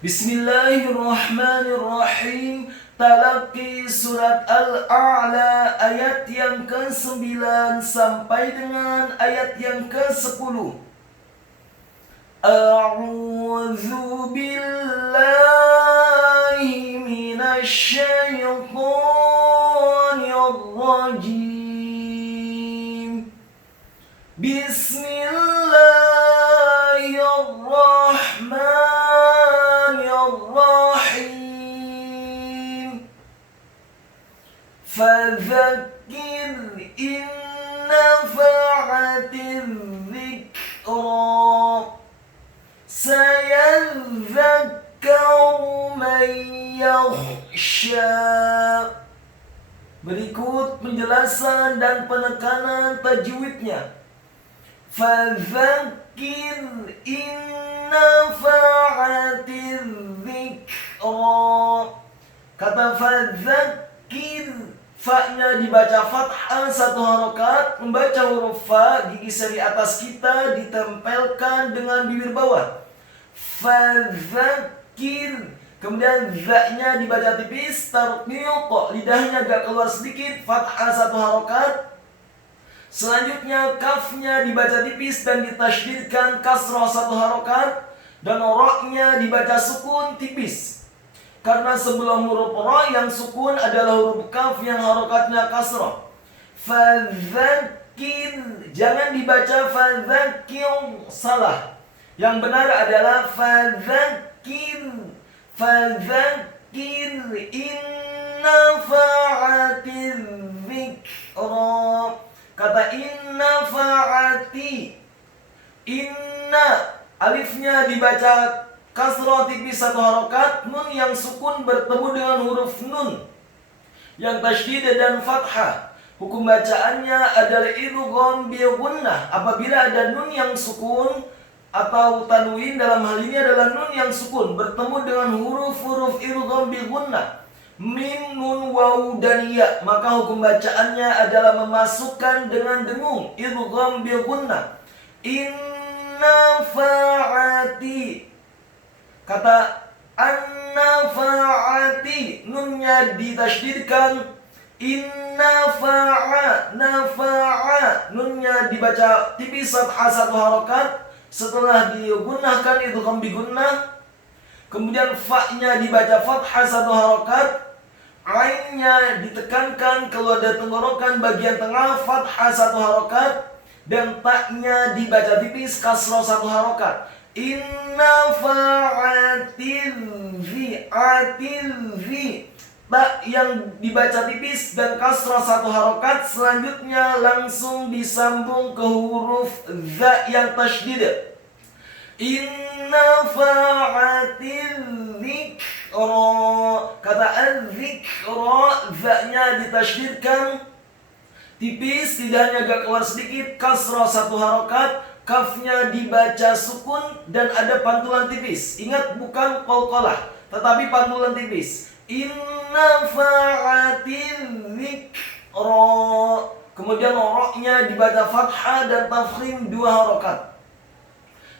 Bismillahirrahmanirrahim. Talaqi surat Al-A'la ayat yang ke-9 sampai dengan ayat yang ke-10. A'udzu billahi minasy syaithanir rajim. Bismillahirrahmanirrahim. Fadzakir in nafa'atiz dzikra sayadzakkaru man yakhsha. Berikut penjelasan dan penekanan tajwidnya. Fadzakir in nafa'atiz dzikra. Kata fadzakir, fa-nya dibaca fathah satu harokat, membaca huruf fa, gigi seri atas kita ditempelkan dengan bibir bawah. Fadzakir. Kemudian za-nya dibaca tipis, tarqiq, lidahnya agak keluar sedikit, fathah satu harokat. Selanjutnya kafnya dibaca tipis dan ditasydidkan kasrah satu harokat, dan ra-nya dibaca sukun tipis. Karena sebelum huruf ra yang sukun adalah huruf kaf yang harokatnya kasrah. Fadzakir, jangan dibaca fadzakir, salah. Yang benar adalah fadzakir. Fadzakir inna fa'atiz dzikra. Kata inna fa'ati, inna, alifnya dibaca kasroh tipis satu harokat, nun yang sukun bertemu dengan huruf nun yang tasydid dan fathah. Hukum bacaannya adalah idgham bi gunnah. Apabila ada nun yang sukun atau tanwin, dalam hal ini adalah nun yang sukun bertemu dengan huruf-huruf idgham bi gunnah, mim, nun, waw, dan ya, maka hukum bacaannya adalah memasukkan dengan dengung, idgham bi gunnah. Inna fa'ati. Kata an-nafa'ati, nunnya ditasydidkan. Inna fa'a, nafa'a, nunnya dibaca tipis fathah satu harokat. Setelah digunakan idgham bi gunnah, kemudian fa-nya dibaca fathah satu harokat, ainnya ditekankan keluar dari tenggorokan bagian tengah, fathah satu harokat, dan ta-nya dibaca tipis kasroh satu harokat. Inna fa'atizi, atizi, ta yang dibaca tipis dan kasrah satu harokat, selanjutnya langsung disambung ke huruf za yang tasydid. Inna fa'atiz dzikra. Kata az-dzikra, za-nya ditasydidkan tipis, lidahnya agak keluar sedikit, kasrah satu harokat, kafnya dibaca sukun dan ada pantulan tipis. Ingat, bukan qalqalah, tetapi pantulan tipis. Inna fa'atiz dzikra. Kemudian ra-nya dibaca fathah dan tafkhim dua harokat.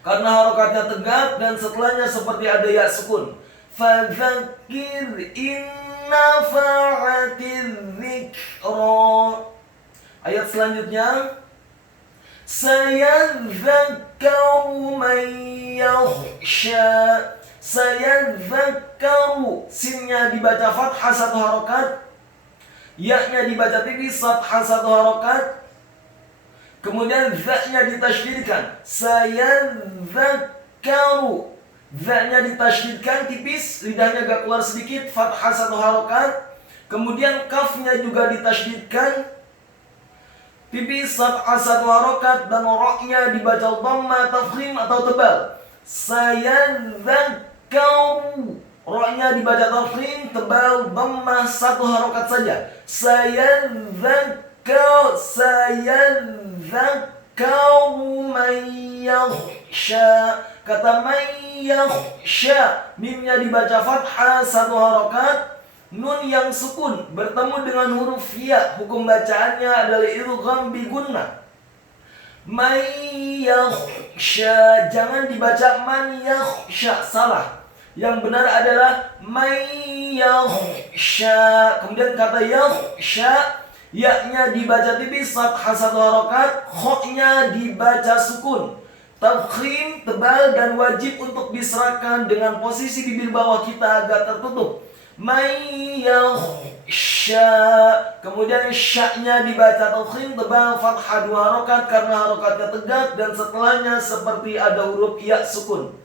Karena harokatnya tegak dan setelahnya seperti ada ya sukun. Fadzakir inna fa'atiz dzikra. Ayat selanjutnya, sayadzakkaru man yakhsha. Sayadzakkaru, sinnya dibaca fathah satu harokat, ya-nya dibaca tipis fathah satu harokat, kemudian za-nya ditasydidkan. Sayadzakkaru, za-nya ditasydidkan tipis, lidahnya agak keluar sedikit, fathah satu harokat, kemudian kafnya juga ditasydidkan tipis fathah satu harokat, dan ra-nya dibaca dhamma tafkhim atau tebal. Sayadzakkaru, ra-nya dibaca tafkhim tebal, dhamma satu harokat saja. Sayadzakkaru man yakhsha. Kata man yakhsha, mimnya dibaca fathah satu harokat, nun yang sukun bertemu dengan huruf ya, hukum bacaannya adalah idgham bi gunnah. Man yakhsha, jangan dibaca man yakhsha, salah. Yang benar adalah mayyakhsha. Kemudian kata yakhsha, ya-nya dibaca tipis, fathah 1 harokat, kho-nya dibaca sukun. Tafkhim, tebal dan wajib untuk diserahkan dengan posisi bibir bawah kita agak tertutup. Mayyakhsha. Kemudian sya-nya dibaca tafkhim, tebal, fathah 2 harokat karena harokatnya tegak dan setelahnya seperti ada huruf ya sukun.